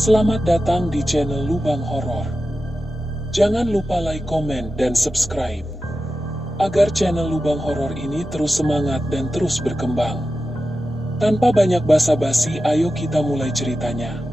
Selamat datang di channel Lubang Horor. Jangan lupa like, komen, dan subscribe agar channel Lubang Horor ini terus semangat dan terus berkembang. Tanpa banyak basa-basi, ayo kita mulai ceritanya.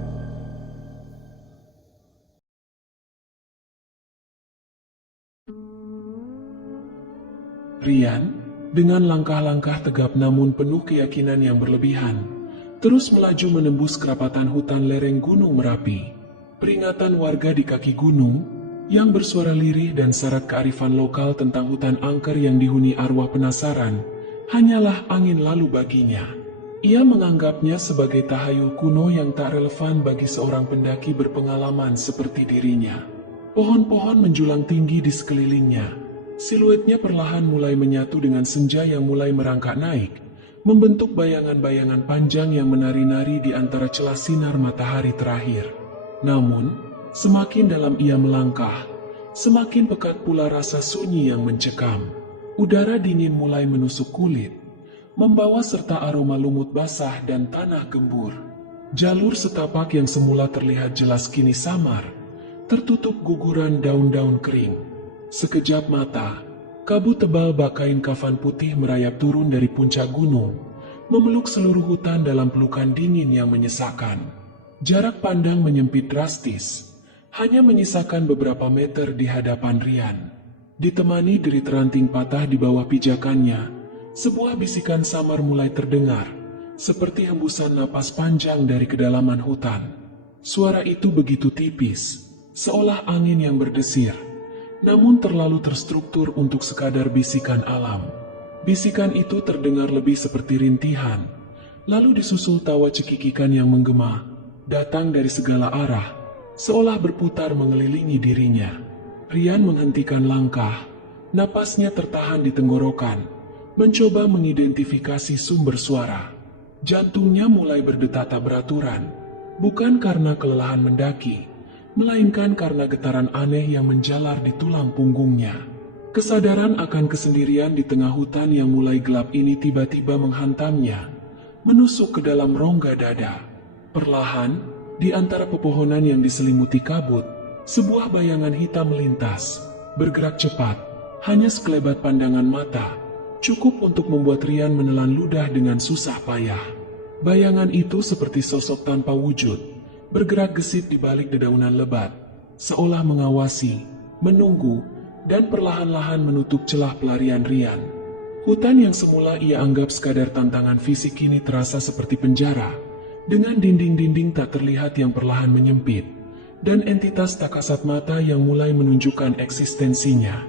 Rian, dengan langkah-langkah tegap namun penuh keyakinan yang berlebihan, terus melaju menembus kerapatan hutan lereng Gunung Merapi. Peringatan warga di kaki gunung, yang bersuara lirih dan syarat kearifan lokal tentang hutan angker yang dihuni arwah penasaran, hanyalah angin lalu baginya. Ia menganggapnya sebagai tahayul kuno yang tak relevan bagi seorang pendaki berpengalaman seperti dirinya. Pohon-pohon menjulang tinggi di sekelilingnya. Siluetnya perlahan mulai menyatu dengan senja yang mulai merangkak naik, membentuk bayangan-bayangan panjang yang menari-nari di antara celah sinar matahari terakhir. Namun, semakin dalam ia melangkah, semakin pekat pula rasa sunyi yang mencekam. Udara dingin mulai menusuk kulit, membawa serta aroma lumut basah dan tanah gembur. Jalur setapak yang semula terlihat jelas kini samar, tertutup guguran daun-daun kering. Sekejap mata, kabut tebal bak kain kafan putih merayap turun dari puncak gunung, memeluk seluruh hutan dalam pelukan dingin yang menyesakkan. Jarak pandang menyempit drastis, hanya menyisakan beberapa meter di hadapan Rian. Ditemani derit ranting patah di bawah pijakannya, sebuah bisikan samar mulai terdengar, seperti hembusan napas panjang dari kedalaman hutan. Suara itu begitu tipis, seolah angin yang berdesir, namun terlalu terstruktur untuk sekadar bisikan alam. Bisikan itu terdengar lebih seperti rintihan, lalu disusul tawa cekikikan yang menggema, datang dari segala arah, seolah berputar mengelilingi dirinya. Rian menghentikan langkah, napasnya tertahan di tenggorokan, mencoba mengidentifikasi sumber suara. Jantungnya mulai berdetak tak beraturan, bukan karena kelelahan mendaki, melainkan karena getaran aneh yang menjalar di tulang punggungnya. Kesadaran akan kesendirian di tengah hutan yang mulai gelap ini tiba-tiba menghantamnya, menusuk ke dalam rongga dada. Perlahan, di antara pepohonan yang diselimuti kabut, sebuah bayangan hitam melintas, bergerak cepat, hanya sekelebat pandangan mata, cukup untuk membuat Rian menelan ludah dengan susah payah. Bayangan itu seperti sosok tanpa wujud, bergerak gesit di balik dedaunan lebat, seolah mengawasi, menunggu, dan perlahan-lahan menutup celah pelarian Rian. Hutan yang semula ia anggap sekadar tantangan fisik kini terasa seperti penjara, dengan dinding-dinding tak terlihat yang perlahan menyempit, dan entitas tak kasat mata yang mulai menunjukkan eksistensinya.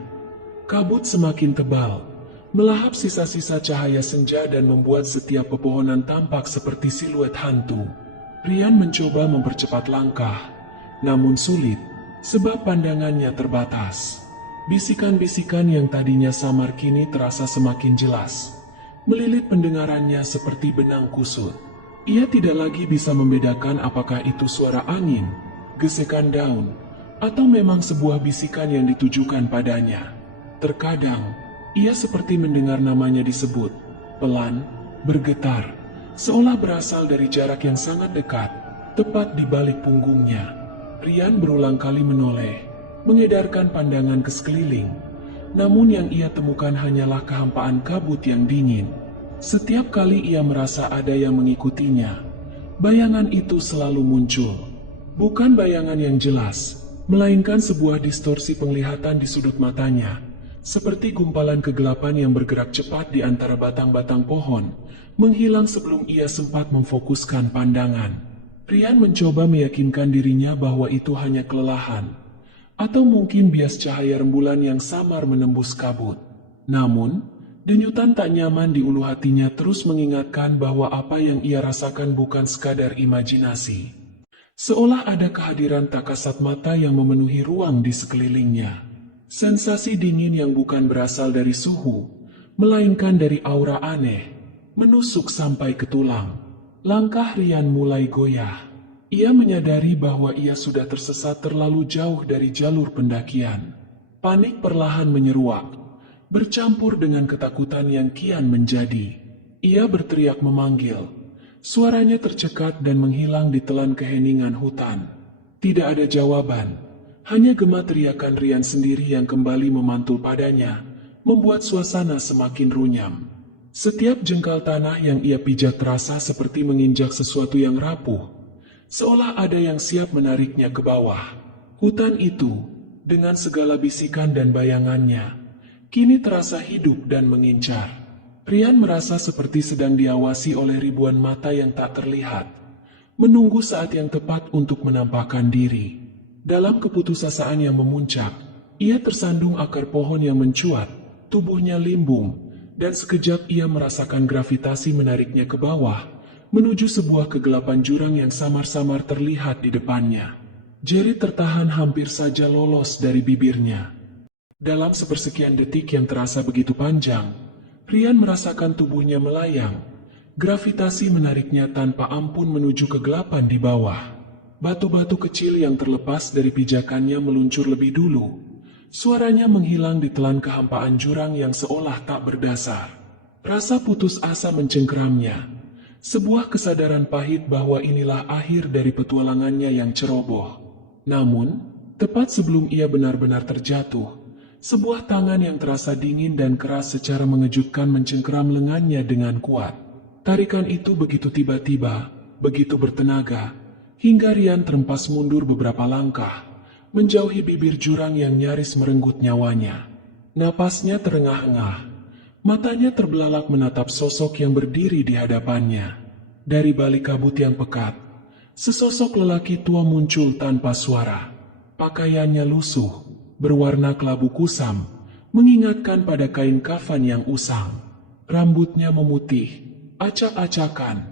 Kabut semakin tebal, melahap sisa-sisa cahaya senja dan membuat setiap pepohonan tampak seperti siluet hantu. Rian mencoba mempercepat langkah, namun sulit, sebab pandangannya terbatas. Bisikan-bisikan yang tadinya samar kini terasa semakin jelas, melilit pendengarannya seperti benang kusut. Ia tidak lagi bisa membedakan apakah itu suara angin, gesekan daun, atau memang sebuah bisikan yang ditujukan padanya. Terkadang, ia seperti mendengar namanya disebut, pelan, bergetar, seolah berasal dari jarak yang sangat dekat, tepat di balik punggungnya. Rian berulang kali menoleh, mengedarkan pandangan ke sekeliling, namun yang ia temukan hanyalah kehampaan kabut yang dingin. Setiap kali ia merasa ada yang mengikutinya, bayangan itu selalu muncul. Bukan bayangan yang jelas, melainkan sebuah distorsi penglihatan di sudut matanya, seperti gumpalan kegelapan yang bergerak cepat di antara batang-batang pohon, menghilang sebelum ia sempat memfokuskan pandangan. Rian mencoba meyakinkan dirinya bahwa itu hanya kelelahan, atau mungkin bias cahaya rembulan yang samar menembus kabut. Namun, denyutan tak nyaman di ulu hatinya terus mengingatkan bahwa apa yang ia rasakan bukan sekadar imajinasi. Seolah ada kehadiran tak kasat mata yang memenuhi ruang di sekelilingnya. Sensasi dingin yang bukan berasal dari suhu, melainkan dari aura aneh, menusuk sampai ke tulang. Langkah Rian mulai goyah. Ia menyadari bahwa ia sudah tersesat terlalu jauh dari jalur pendakian. Panik perlahan menyeruak, bercampur dengan ketakutan yang kian menjadi. Ia berteriak memanggil, Suaranya tercekat dan menghilang di telan keheningan hutan. Tidak ada jawaban, hanya gema teriakan Rian sendiri yang kembali memantul padanya, membuat suasana semakin runyam. Setiap jengkal tanah yang ia pijak terasa seperti menginjak sesuatu yang rapuh, seolah ada yang siap menariknya ke bawah. Hutan itu, dengan segala bisikan dan bayangannya, kini terasa hidup dan mengincar. Rian merasa seperti sedang diawasi oleh ribuan mata yang tak terlihat, menunggu saat yang tepat untuk menampakkan diri. Dalam keputusasaan yang memuncak, ia tersandung akar pohon yang mencuat, tubuhnya limbung, dan sekejap ia merasakan gravitasi menariknya ke bawah, menuju sebuah kegelapan jurang yang samar-samar terlihat di depannya. Jeri tertahan hampir saja lolos dari bibirnya. Dalam sepersekian detik yang terasa begitu panjang, Rian merasakan tubuhnya melayang. Gravitasi menariknya tanpa ampun menuju kegelapan di bawah. Batu-batu kecil yang terlepas dari pijakannya meluncur lebih dulu. Suaranya menghilang di telan kehampaan jurang yang seolah tak berdasar. Rasa putus asa mencengkeramnya. Sebuah kesadaran pahit bahwa inilah akhir dari petualangannya yang ceroboh. Namun, tepat sebelum ia benar-benar terjatuh, sebuah tangan yang terasa dingin dan keras secara mengejutkan mencengkeram lengannya dengan kuat. Tarikan itu begitu tiba-tiba, begitu bertenaga, hingga Rian terempas mundur beberapa langkah, menjauhi bibir jurang yang nyaris merenggut nyawanya. Napasnya terengah-engah, matanya terbelalak menatap sosok yang berdiri di hadapannya. Dari balik kabut yang pekat, sesosok lelaki tua muncul tanpa suara. Pakaiannya lusuh, berwarna kelabu kusam, mengingatkan pada kain kafan yang usang. Rambutnya memutih, acak-acakan,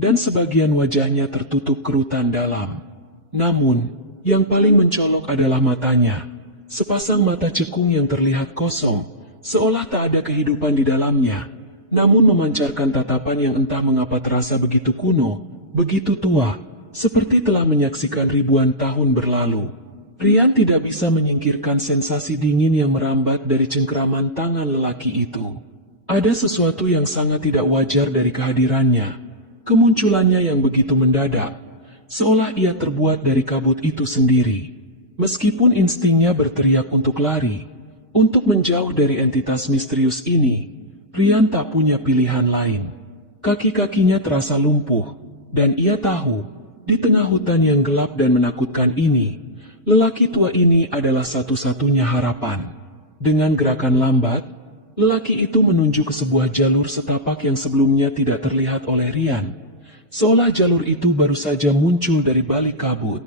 dan sebagian wajahnya tertutup kerutan dalam. Namun, yang paling mencolok adalah matanya. Sepasang mata cekung yang terlihat kosong, seolah tak ada kehidupan di dalamnya, namun memancarkan tatapan yang entah mengapa terasa begitu kuno, begitu tua, seperti telah menyaksikan ribuan tahun berlalu. Rian tidak bisa menyingkirkan sensasi dingin yang merambat dari cengkeraman tangan lelaki itu. Ada sesuatu yang sangat tidak wajar dari kehadirannya, kemunculannya yang begitu mendadak, seolah ia terbuat dari kabut itu sendiri. Meskipun instingnya berteriak untuk lari, untuk menjauh dari entitas misterius ini, Rian tak punya pilihan lain. Kaki-kakinya terasa lumpuh, dan ia tahu, di tengah hutan yang gelap dan menakutkan ini, lelaki tua ini adalah satu-satunya harapan. Dengan gerakan lambat, lelaki itu menuju ke sebuah jalur setapak yang sebelumnya tidak terlihat oleh Rian, seolah jalur itu baru saja muncul dari balik kabut.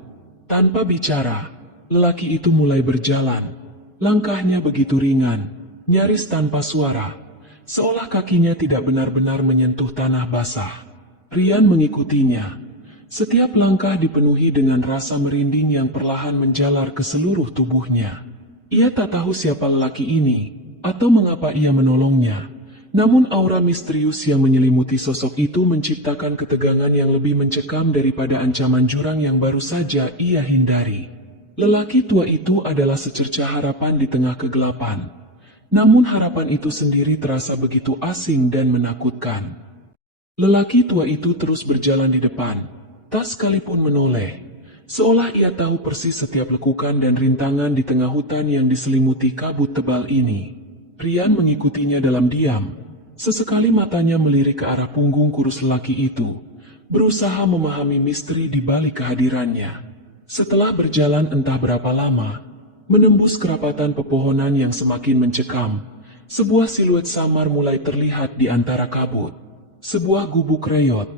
Tanpa bicara, lelaki itu mulai berjalan. Langkahnya begitu ringan, nyaris tanpa suara, seolah kakinya tidak benar-benar menyentuh tanah basah. Rian mengikutinya. Setiap langkah dipenuhi dengan rasa merinding yang perlahan menjalar ke seluruh tubuhnya. Ia tak tahu siapa lelaki ini, atau mengapa ia menolongnya. Namun aura misterius yang menyelimuti sosok itu menciptakan ketegangan yang lebih mencekam daripada ancaman jurang yang baru saja ia hindari. Lelaki tua itu adalah secercah harapan di tengah kegelapan. Namun harapan itu sendiri terasa begitu asing dan menakutkan. Lelaki tua itu terus berjalan di depan, tak sekalipun menoleh, seolah ia tahu persis setiap lekukan dan rintangan di tengah hutan yang diselimuti kabut tebal ini. Rian mengikutinya dalam diam. Sesekali matanya melirik ke arah punggung kurus lelaki itu, berusaha memahami misteri di balik kehadirannya. Setelah berjalan entah berapa lama, menembus kerapatan pepohonan yang semakin mencekam, sebuah siluet samar mulai terlihat di antara kabut. Sebuah gubuk reyot,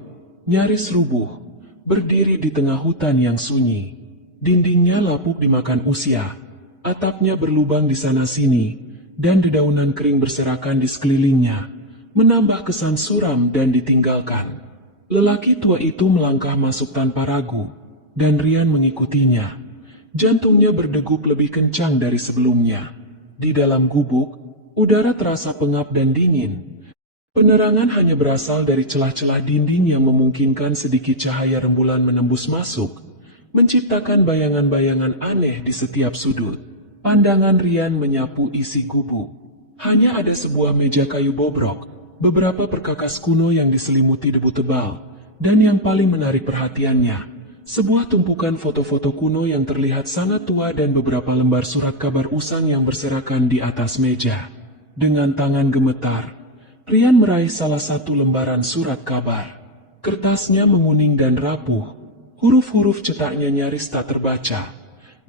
nyaris rubuh, berdiri di tengah hutan yang sunyi. Dindingnya lapuk dimakan usia, atapnya berlubang di sana-sini, dan dedaunan kering berserakan di sekelilingnya, menambah kesan suram dan ditinggalkan. Lelaki tua itu melangkah masuk tanpa ragu, dan Rian mengikutinya. Jantungnya berdegup lebih kencang dari sebelumnya. Di dalam gubuk, udara terasa pengap dan dingin. Penerangan hanya berasal dari celah-celah dinding yang memungkinkan sedikit cahaya rembulan menembus masuk, menciptakan bayangan-bayangan aneh di setiap sudut. Pandangan Rian menyapu isi gubuk. Hanya ada sebuah meja kayu bobrok, beberapa perkakas kuno yang diselimuti debu tebal, Dan yang paling menarik perhatiannya, sebuah tumpukan foto-foto kuno yang terlihat sangat tua dan beberapa lembar surat kabar usang yang berserakan di atas meja. Dengan tangan gemetar, Rian meraih salah satu lembaran surat kabar. Kertasnya menguning dan rapuh, huruf-huruf cetaknya nyaris tak terbaca.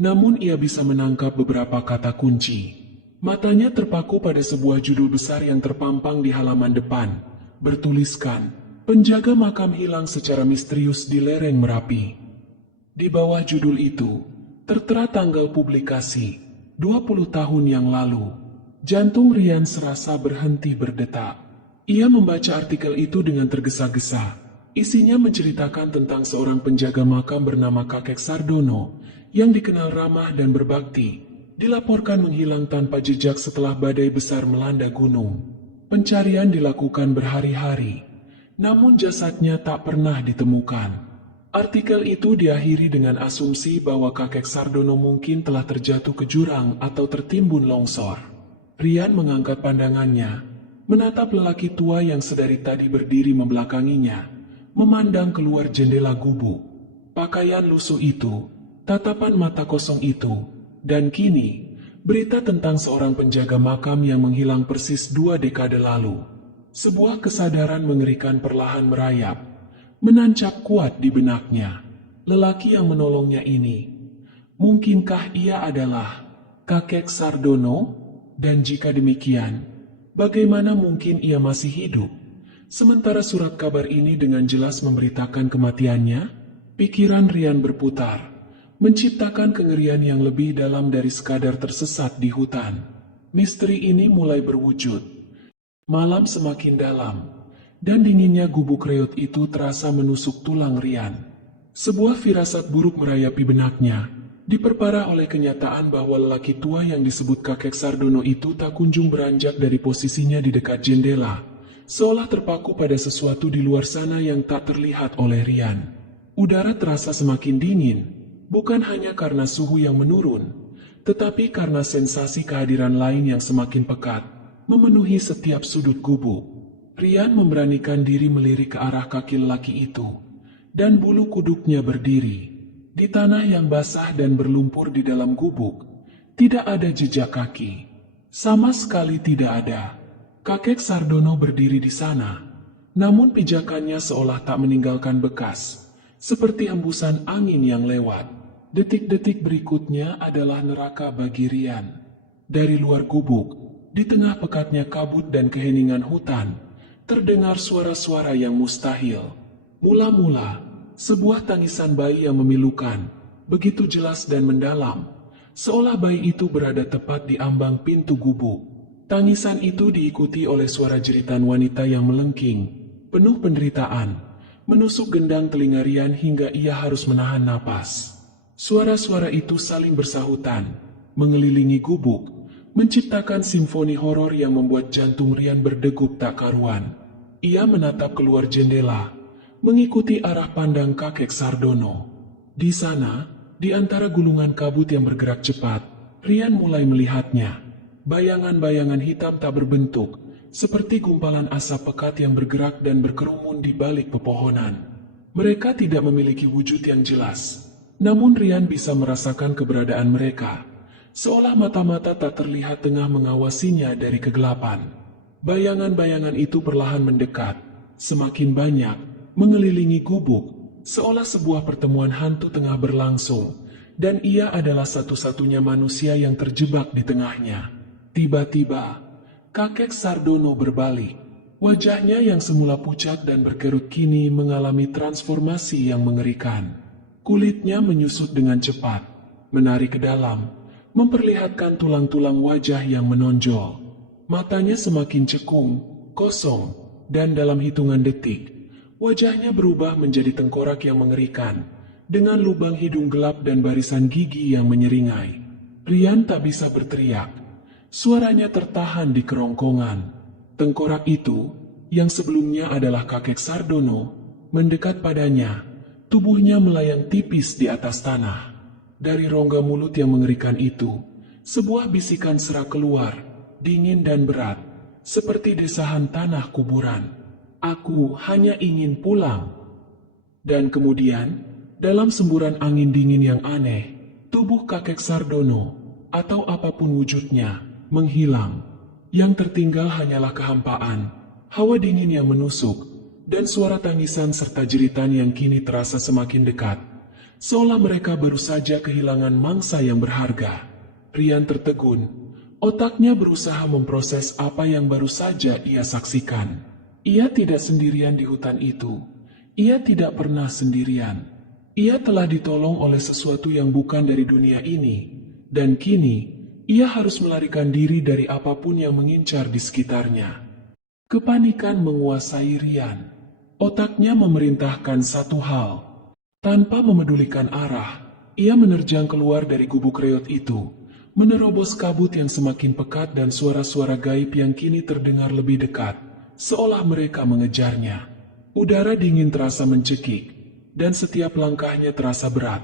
Namun ia bisa menangkap beberapa kata kunci. Matanya terpaku pada sebuah judul besar yang terpampang di halaman depan, bertuliskan, "Penjaga makam hilang secara misterius di lereng Merapi." Di bawah judul itu, tertera tanggal publikasi, 20 tahun yang lalu. Jantung Rian serasa berhenti berdetak. Ia membaca artikel itu dengan tergesa-gesa. Isinya menceritakan tentang seorang penjaga makam bernama Kakek Sardono, yang dikenal ramah dan berbakti, dilaporkan menghilang tanpa jejak setelah badai besar melanda gunung. Pencarian dilakukan berhari-hari, namun jasadnya tak pernah ditemukan. Artikel itu diakhiri dengan asumsi bahwa kakek Sardono mungkin telah terjatuh ke jurang atau tertimbun longsor. Rian mengangkat pandangannya, menatap lelaki tua yang sedari tadi berdiri membelakanginya, memandang keluar jendela gubuk. Pakaian lusuh itu, tatapan mata kosong itu, dan kini, berita tentang seorang penjaga makam yang menghilang persis 2 dekade lalu. Sebuah kesadaran mengerikan perlahan merayap, menancap kuat di benaknya. Lelaki yang menolongnya ini, mungkinkah ia adalah kakek Sardono? Dan jika demikian, bagaimana mungkin ia masih hidup? Sementara surat kabar ini dengan jelas memberitakan kematiannya, pikiran Rian berputar, menciptakan kengerian yang lebih dalam dari sekadar tersesat di hutan. Misteri ini mulai berwujud. Malam semakin dalam, dan dinginnya gubuk reot itu terasa menusuk tulang Rian. Sebuah firasat buruk merayapi benaknya, diperparah oleh kenyataan bahwa lelaki tua yang disebut kakek Sardono itu tak kunjung beranjak dari posisinya di dekat jendela, seolah terpaku pada sesuatu di luar sana yang tak terlihat oleh Rian. Udara terasa semakin dingin, bukan hanya karena suhu yang menurun, tetapi karena sensasi kehadiran lain yang semakin pekat, memenuhi setiap sudut gubuk. Rian memberanikan diri melirik ke arah kaki lelaki itu, dan bulu kuduknya berdiri. Di tanah yang basah dan berlumpur di dalam gubuk, tidak ada jejak kaki. Sama sekali tidak ada. Kakek Sardono berdiri di sana, namun pijakannya seolah tak meninggalkan bekas, seperti hembusan angin yang lewat. Detik-detik berikutnya adalah neraka bagi Rian. Dari luar gubuk, di tengah pekatnya kabut dan keheningan hutan, terdengar suara-suara yang mustahil. Mula-mula, sebuah tangisan bayi yang memilukan, begitu jelas dan mendalam, seolah bayi itu berada tepat di ambang pintu gubuk. Tangisan itu diikuti oleh suara jeritan wanita yang melengking, penuh penderitaan, menusuk gendang telinga Rian hingga ia harus menahan napas. Suara-suara itu saling bersahutan, mengelilingi gubuk, menciptakan simfoni horor yang membuat jantung Rian berdegup tak karuan. Ia menatap keluar jendela, mengikuti arah pandang kakek Sardono. Di sana, di antara gulungan kabut yang bergerak cepat, Rian mulai melihatnya. Bayangan-bayangan hitam tak berbentuk, seperti gumpalan asap pekat yang bergerak dan berkerumun di balik pepohonan. Mereka tidak memiliki wujud yang jelas, namun Rian bisa merasakan keberadaan mereka, seolah mata-mata tak terlihat tengah mengawasinya dari kegelapan. Bayangan-bayangan itu perlahan mendekat, semakin banyak, mengelilingi gubuk, seolah sebuah pertemuan hantu tengah berlangsung, dan ia adalah satu-satunya manusia yang terjebak di tengahnya. Tiba-tiba, kakek Sardono berbalik. Wajahnya yang semula pucat dan berkerut kini mengalami transformasi yang mengerikan. Kulitnya menyusut dengan cepat, menarik ke dalam, memperlihatkan tulang-tulang wajah yang menonjol. Matanya semakin cekung, kosong, dan dalam hitungan detik, wajahnya berubah menjadi tengkorak yang mengerikan, dengan lubang hidung gelap dan barisan gigi yang menyeringai. Rian tak bisa berteriak. Suaranya tertahan di kerongkongan. Tengkorak itu, yang sebelumnya adalah kakek Sardono, mendekat padanya, tubuhnya melayang tipis di atas tanah. Dari rongga mulut yang mengerikan itu, sebuah bisikan serak keluar, dingin dan berat, seperti desahan tanah kuburan. "Aku hanya ingin pulang." Dan kemudian, dalam semburan angin dingin yang aneh, tubuh kakek Sardono, atau apapun wujudnya, menghilang. Yang tertinggal hanyalah kehampaan, hawa dingin yang menusuk, dan suara tangisan serta jeritan yang kini terasa semakin dekat. Seolah mereka baru saja kehilangan mangsa yang berharga. Rian tertegun, otaknya berusaha memproses apa yang baru saja ia saksikan. Ia tidak sendirian di hutan itu. Ia tidak pernah sendirian. Ia telah ditolong oleh sesuatu yang bukan dari dunia ini, dan kini ia harus melarikan diri dari apapun yang mengincar di sekitarnya. Kepanikan menguasai Rian. Otaknya memerintahkan satu hal. Tanpa memedulikan arah, ia menerjang keluar dari gubuk reot itu, menerobos kabut yang semakin pekat dan suara-suara gaib yang kini terdengar lebih dekat, seolah mereka mengejarnya. Udara dingin terasa mencekik, dan setiap langkahnya terasa berat,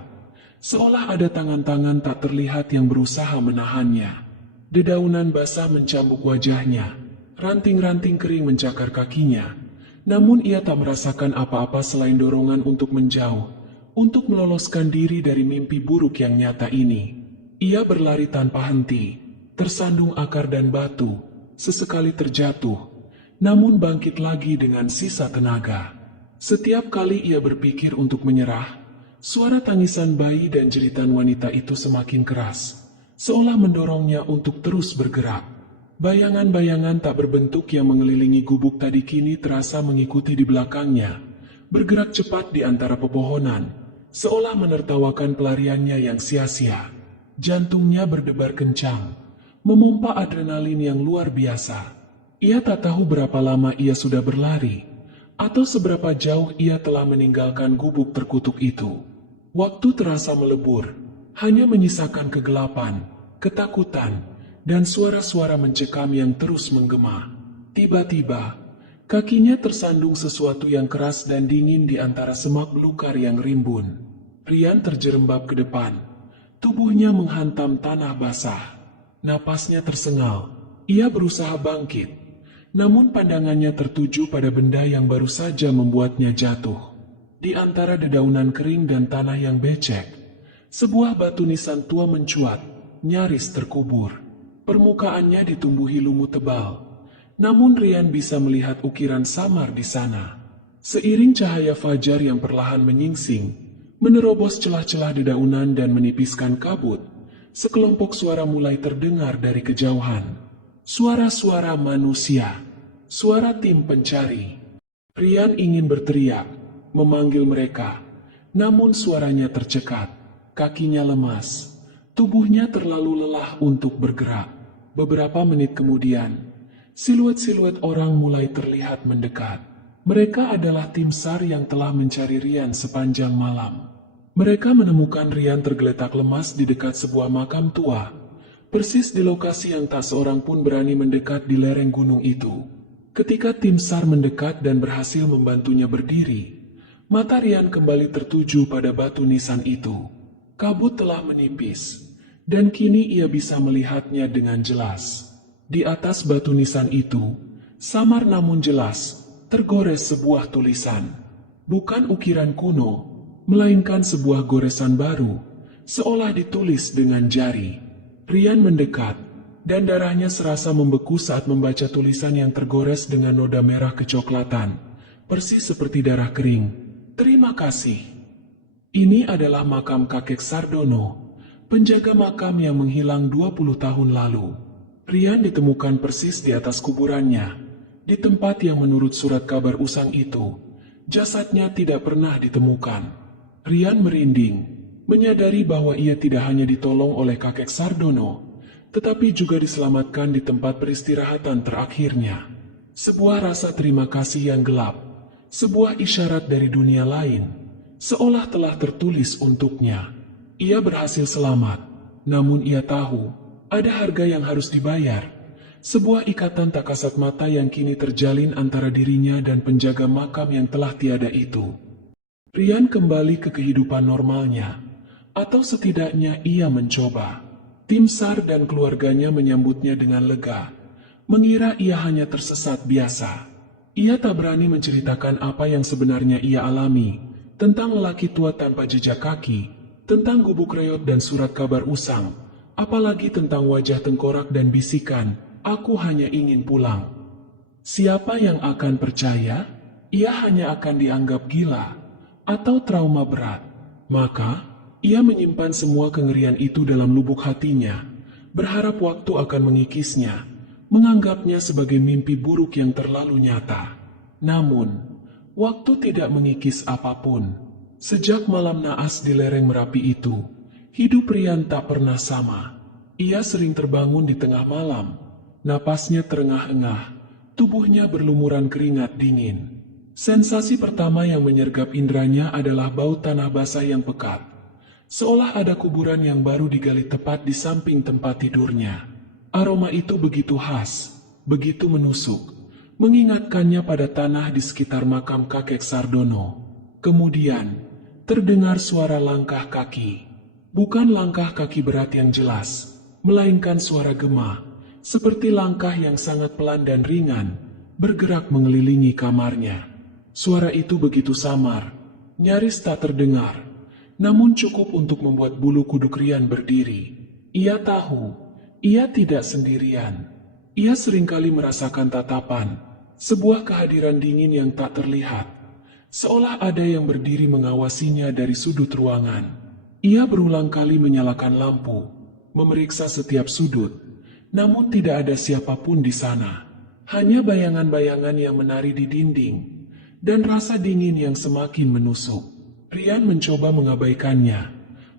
seolah ada tangan-tangan tak terlihat yang berusaha menahannya. Dedaunan basah mencambuk wajahnya, ranting-ranting kering mencakar kakinya, namun ia tak merasakan apa-apa selain dorongan untuk menjauh, untuk meloloskan diri dari mimpi buruk yang nyata ini. Ia berlari tanpa henti, tersandung akar dan batu, sesekali terjatuh, namun bangkit lagi dengan sisa tenaga. Setiap kali ia berpikir untuk menyerah, suara tangisan bayi dan jeritan wanita itu semakin keras, seolah mendorongnya untuk terus bergerak. Bayangan-bayangan tak berbentuk yang mengelilingi gubuk tadi kini terasa mengikuti di belakangnya, bergerak cepat di antara pepohonan, seolah menertawakan pelariannya yang sia-sia. Jantungnya berdebar kencang, memompa adrenalin yang luar biasa. Ia tak tahu berapa lama ia sudah berlari, atau seberapa jauh ia telah meninggalkan gubuk terkutuk itu. Waktu terasa melebur, hanya menyisakan kegelapan, ketakutan, dan suara-suara mencekam yang terus menggema. Tiba-tiba, kakinya tersandung sesuatu yang keras dan dingin di antara semak belukar yang rimbun. Rian terjerembab ke depan, tubuhnya menghantam tanah basah. Napasnya tersengal, ia berusaha bangkit, namun pandangannya tertuju pada benda yang baru saja membuatnya jatuh. Di antara dedaunan kering dan tanah yang becek, sebuah batu nisan tua mencuat, nyaris terkubur. Permukaannya ditumbuhi lumut tebal, namun Rian bisa melihat ukiran samar di sana. Seiring cahaya fajar yang perlahan menyingsing, menerobos celah-celah dedaunan dan menipiskan kabut, sekelompok suara mulai terdengar dari kejauhan. Suara-suara manusia, suara tim pencari. Rian ingin berteriak, memanggil mereka, namun suaranya tercekat, kakinya lemas, tubuhnya terlalu lelah untuk bergerak. Beberapa menit kemudian, siluet-siluet orang mulai terlihat mendekat. Mereka adalah tim SAR yang telah mencari Rian sepanjang malam. Mereka menemukan Rian tergeletak lemas di dekat sebuah makam tua, persis di lokasi yang tak seorang pun berani mendekat di lereng gunung itu. Ketika tim SAR mendekat dan berhasil membantunya berdiri, mata Rian kembali tertuju pada batu nisan itu. Kabut telah menipis, dan kini ia bisa melihatnya dengan jelas. Di atas batu nisan itu, samar namun jelas, tergores sebuah tulisan. Bukan ukiran kuno, melainkan sebuah goresan baru, seolah ditulis dengan jari. Rian mendekat, dan darahnya serasa membeku saat membaca tulisan yang tergores dengan noda merah kecoklatan, persis seperti darah kering. Terima kasih. Ini adalah makam kakek Sardono, penjaga makam yang menghilang 20 tahun lalu. Rian ditemukan persis di atas kuburannya, di tempat yang menurut surat kabar usang itu, jasadnya tidak pernah ditemukan. Rian merinding, menyadari bahwa ia tidak hanya ditolong oleh kakek Sardono, tetapi juga diselamatkan di tempat peristirahatan terakhirnya. Sebuah rasa terima kasih yang gelap, sebuah isyarat dari dunia lain, seolah telah tertulis untuknya. Ia berhasil selamat, namun ia tahu ada harga yang harus dibayar. Sebuah ikatan tak kasat mata yang kini terjalin antara dirinya dan penjaga makam yang telah tiada itu. Rian kembali ke kehidupan normalnya, atau setidaknya ia mencoba. Tim SAR dan keluarganya menyambutnya dengan lega, mengira ia hanya tersesat biasa. Ia tak berani menceritakan apa yang sebenarnya ia alami, tentang lelaki tua tanpa jejak kaki, tentang gubuk reot dan surat kabar usang, apalagi tentang wajah tengkorak dan bisikan, "Aku hanya ingin pulang." Siapa yang akan percaya? Ia hanya akan dianggap gila atau trauma berat. Maka, ia menyimpan semua kengerian itu dalam lubuk hatinya, berharap waktu akan mengikisnya, menganggapnya sebagai mimpi buruk yang terlalu nyata. Namun, waktu tidak mengikis apapun. Sejak malam naas di lereng Merapi itu, hidup Rian tak pernah sama. Ia sering terbangun di tengah malam, napasnya terengah-engah, tubuhnya berlumuran keringat dingin. Sensasi pertama yang menyergap indranya adalah bau tanah basah yang pekat. Seolah ada kuburan yang baru digali tepat di samping tempat tidurnya. Aroma itu begitu khas, begitu menusuk, mengingatkannya pada tanah di sekitar makam kakek Sardono. Kemudian, terdengar suara langkah kaki. Bukan langkah kaki berat yang jelas, melainkan suara gema, seperti langkah yang sangat pelan dan ringan, bergerak mengelilingi kamarnya. Suara itu begitu samar, nyaris tak terdengar, namun cukup untuk membuat bulu kuduk Rian berdiri. Ia tahu, ia tidak sendirian. Ia seringkali merasakan tatapan, sebuah kehadiran dingin yang tak terlihat, seolah ada yang berdiri mengawasinya dari sudut ruangan. Ia berulang kali menyalakan lampu, memeriksa setiap sudut, namun tidak ada siapapun di sana. Hanya bayangan-bayangan yang menari di dinding, dan rasa dingin yang semakin menusuk. Rian mencoba mengabaikannya,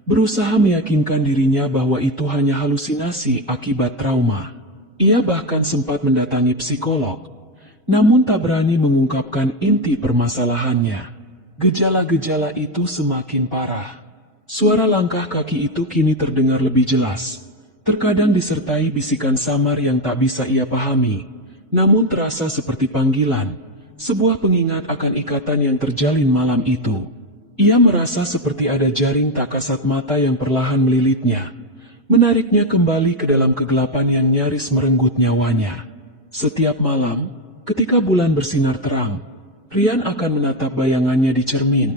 berusaha meyakinkan dirinya bahwa itu hanya halusinasi akibat trauma. Ia bahkan sempat mendatangi psikolog, namun tak berani mengungkapkan inti permasalahannya. Gejala-gejala itu semakin parah. Suara langkah kaki itu kini terdengar lebih jelas, terkadang disertai bisikan samar yang tak bisa ia pahami, namun terasa seperti panggilan, sebuah pengingat akan ikatan yang terjalin malam itu. Ia merasa seperti ada jaring tak kasat mata yang perlahan melilitnya, menariknya kembali ke dalam kegelapan yang nyaris merenggut nyawanya. Setiap malam, ketika bulan bersinar terang, Rian akan menatap bayangannya di cermin,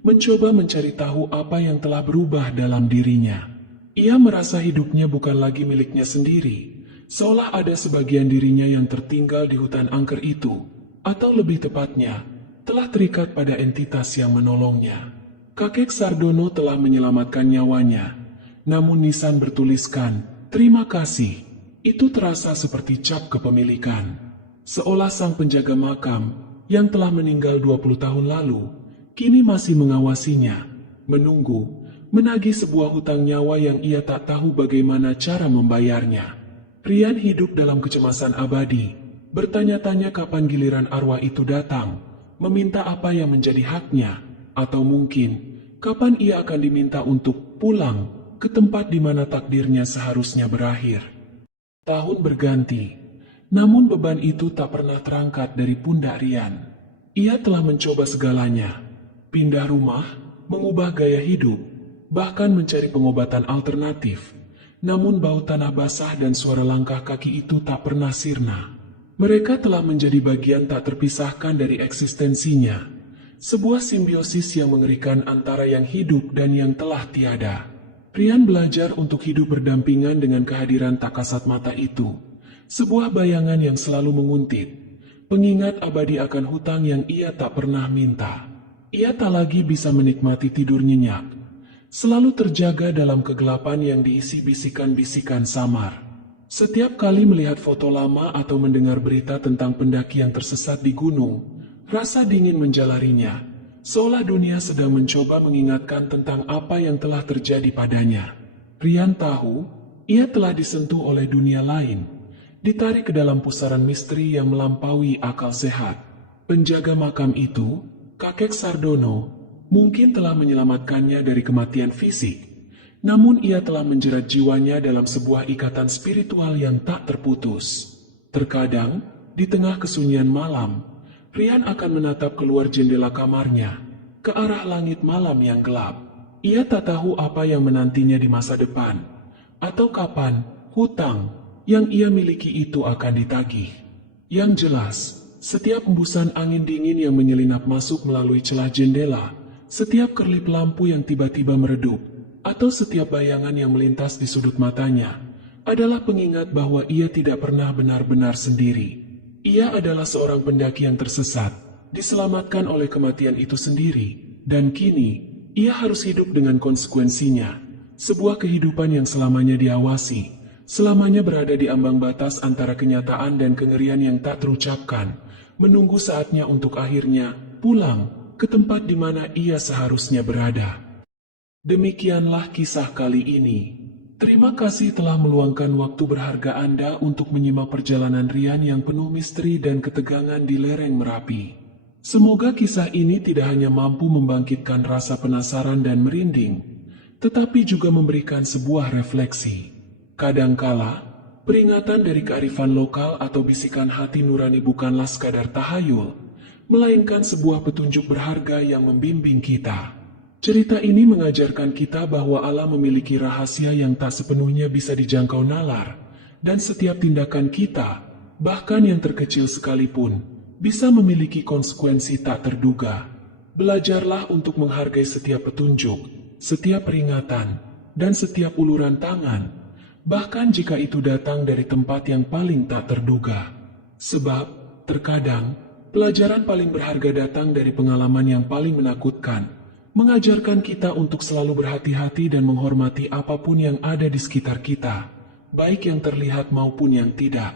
mencoba mencari tahu apa yang telah berubah dalam dirinya. Ia merasa hidupnya bukan lagi miliknya sendiri, seolah ada sebagian dirinya yang tertinggal di hutan angker itu, atau lebih tepatnya, telah terikat pada entitas yang menolongnya. Kakek Sardono telah menyelamatkan nyawanya, namun nisan bertuliskan, "Terima kasih." Itu terasa seperti cap kepemilikan. Seolah sang penjaga makam, yang telah meninggal 20 tahun lalu, kini masih mengawasinya, menunggu, menagih sebuah hutang nyawa yang ia tak tahu bagaimana cara membayarnya. Rian hidup dalam kecemasan abadi, bertanya-tanya kapan giliran arwah itu datang, meminta apa yang menjadi haknya, atau mungkin kapan ia akan diminta untuk pulang ke tempat di mana takdirnya seharusnya berakhir. Tahun berganti, namun beban itu tak pernah terangkat dari pundak Rian. Ia telah mencoba segalanya, pindah rumah, mengubah gaya hidup, bahkan mencari pengobatan alternatif. Namun bau tanah basah dan suara langkah kaki itu tak pernah sirna. Mereka telah menjadi bagian tak terpisahkan dari eksistensinya. Sebuah simbiosis yang mengerikan antara yang hidup dan yang telah tiada. Rian belajar untuk hidup berdampingan dengan kehadiran tak kasat mata itu. Sebuah bayangan yang selalu menguntit, pengingat abadi akan hutang yang ia tak pernah minta. Ia tak lagi bisa menikmati tidur nyenyak, selalu terjaga dalam kegelapan yang diisi bisikan-bisikan samar. Setiap kali melihat foto lama atau mendengar berita tentang pendaki yang tersesat di gunung, rasa dingin menjalarinya, seolah dunia sedang mencoba mengingatkan tentang apa yang telah terjadi padanya. Rian tahu, ia telah disentuh oleh dunia lain, ditarik ke dalam pusaran misteri yang melampaui akal sehat. Penjaga makam itu, kakek Sardono, mungkin telah menyelamatkannya dari kematian fisik, namun ia telah menjerat jiwanya dalam sebuah ikatan spiritual yang tak terputus. Terkadang, di tengah kesunyian malam, Rian akan menatap keluar jendela kamarnya, ke arah langit malam yang gelap. Ia tak tahu apa yang menantinya di masa depan, atau kapan hutang yang ia miliki itu akan ditagih. Yang jelas, setiap embusan angin dingin yang menyelinap masuk melalui celah jendela, Setiap kerlip lampu yang tiba-tiba meredup, atau setiap bayangan yang melintas di sudut matanya, adalah pengingat bahwa ia tidak pernah benar-benar sendiri. Ia adalah seorang pendaki yang tersesat, diselamatkan oleh kematian itu sendiri, dan kini, ia harus hidup dengan konsekuensinya. Sebuah kehidupan yang selamanya diawasi, selamanya berada di ambang batas antara kenyataan dan kengerian yang tak terucapkan, menunggu saatnya untuk akhirnya pulang ke tempat di mana ia seharusnya berada. Demikianlah kisah kali ini. Terima kasih telah meluangkan waktu berharga Anda untuk menyimak perjalanan Rian yang penuh misteri dan ketegangan di lereng Merapi. Semoga kisah ini tidak hanya mampu membangkitkan rasa penasaran dan merinding, tetapi juga memberikan sebuah refleksi. Kadangkala, peringatan dari kearifan lokal atau bisikan hati nurani bukanlah sekadar tahayul, melainkan sebuah petunjuk berharga yang membimbing kita. Cerita ini mengajarkan kita bahwa alam memiliki rahasia yang tak sepenuhnya bisa dijangkau nalar, dan setiap tindakan kita, bahkan yang terkecil sekalipun, bisa memiliki konsekuensi tak terduga. Belajarlah untuk menghargai setiap petunjuk, setiap peringatan, dan setiap uluran tangan, bahkan jika itu datang dari tempat yang paling tak terduga. Sebab, terkadang, pelajaran paling berharga datang dari pengalaman yang paling menakutkan, mengajarkan kita untuk selalu berhati-hati dan menghormati apapun yang ada di sekitar kita, baik yang terlihat maupun yang tidak.